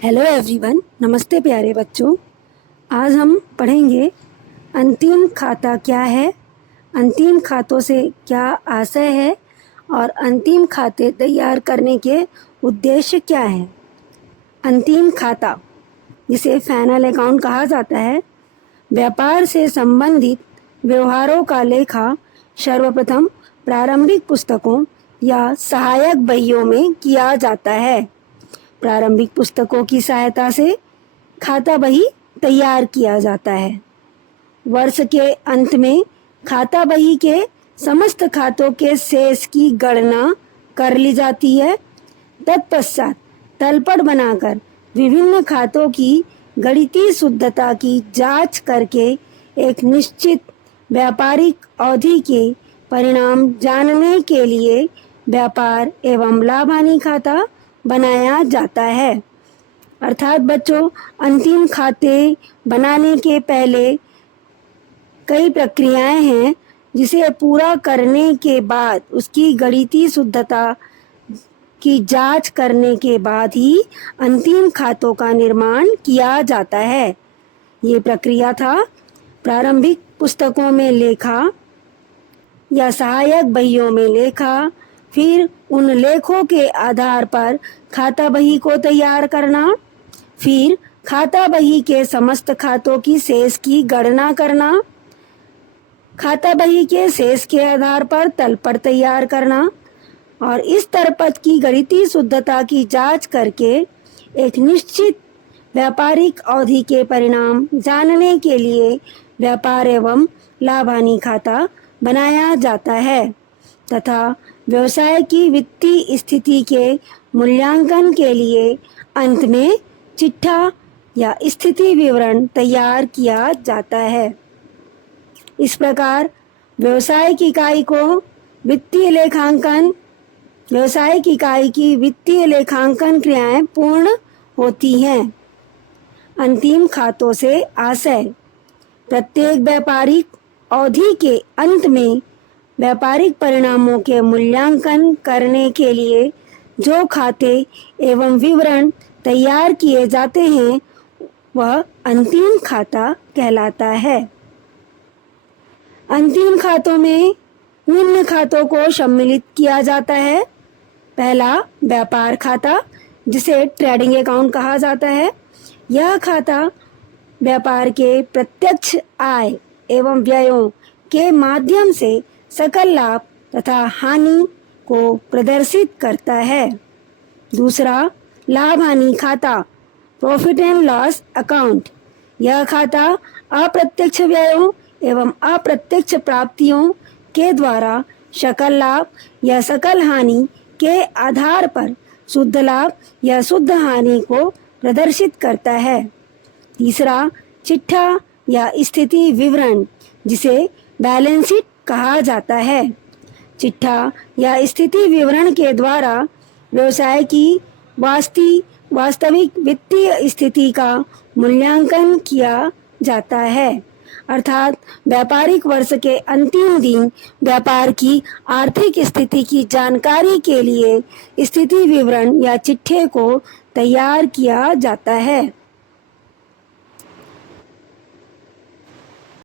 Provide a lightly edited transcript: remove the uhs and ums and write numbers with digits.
Hello everyone, नमस्ते प्यारे बच्चों। आज हम पढ़ेंगे अंतिम खाता क्या है, अंतिम खातों से क्या आशय है और अंतिम खाते तैयार करने के उद्देश्य क्या है। अंतिम खाता, जिसे फाइनल अकाउंट कहा जाता है, व्यापार से संबंधित व्यवहारों का लेखा सर्वप्रथम प्रारंभिक पुस्तकों या सहायक बहियों में किया जाता है। प्रारंभिक पुस्तकों की सहायता से खाता बही तैयार किया जाता है। वर्ष के अंत में खाता बही के समस्त खातों के शेष की गणना कर ली जाती है। तत्पश्चात तलपट बनाकर विभिन्न खातों की गणितीय शुद्धता की जांच करके एक निश्चित व्यापारिक अवधि के परिणाम जानने के लिए व्यापार एवं लाभ हानि खाता बनाया जाता है। अर्थात बच्चों, अंतिम खाते बनाने के पहले कई प्रक्रियाएं हैं जिसे पूरा करने के बाद उसकी गणितीय शुद्धता की जांच करने के बाद ही अंतिम खातों का निर्माण किया जाता है। ये प्रक्रिया था प्रारंभिक पुस्तकों में लेखा या सहायक बहियों में लेखा, फिर उन लेखों के आधार पर खाता बही को तैयार करना, फिर खाता बही के समस्त खातों की शेष की गणना करना, खाता बही के शेष के आधार पर तलपट तैयार करना और इस तलपट की गणितीय शुद्धता की जांच करके एक निश्चित व्यापारिक अवधि के परिणाम जानने के लिए व्यापार एवं लाभ हानि खाता बनाया जाता है तथा व्यवसाय की वित्तीय स्थिति के मूल्यांकन के लिए अंत में चिट्ठा या स्थिति विवरण तैयार किया जाता है। इस प्रकार व्यावसायिक इकाई की वित्तीय लेखांकन क्रियाएं पूर्ण होती हैं। अंतिम खातों से आशय: प्रत्येक व्यापारिक अवधि के अंत में व्यापारिक परिणामों के मूल्यांकन करने के लिए जो खाते एवं विवरण तैयार किए जाते हैं वह अंतिम खाता कहलाता है। अंतिम खातों में निम्न खातों को सम्मिलित किया जाता है। पहला, व्यापार खाता, जिसे ट्रेडिंग अकाउंट कहा जाता है। यह खाता व्यापार के प्रत्यक्ष आय एवं व्ययों के माध्यम से सकल लाभ तथा हानि को प्रदर्शित करता है। दूसरा, लाभ हानि खाता, प्रॉफिट एंड लॉस अकाउंट। यह खाता अप्रत्यक्ष व्ययों एवं अप्रत्यक्ष प्राप्तियों के द्वारा सकल लाभ या सकल हानि के आधार पर शुद्ध लाभ या शुद्ध हानि को प्रदर्शित करता है। तीसरा, चिट्ठा या स्थिति विवरण, जिसे बैलेंस शीट कहा जाता है। चिट्ठा या स्थिति विवरण के द्वारा व्यवसाय की वास्तविक वित्तीय स्थिति का मूल्यांकन किया जाता है। अर्थात व्यापारिक वर्ष के अंतिम दिन व्यापार की आर्थिक स्थिति की जानकारी के लिए स्थिति विवरण या चिट्ठे को तैयार किया जाता है।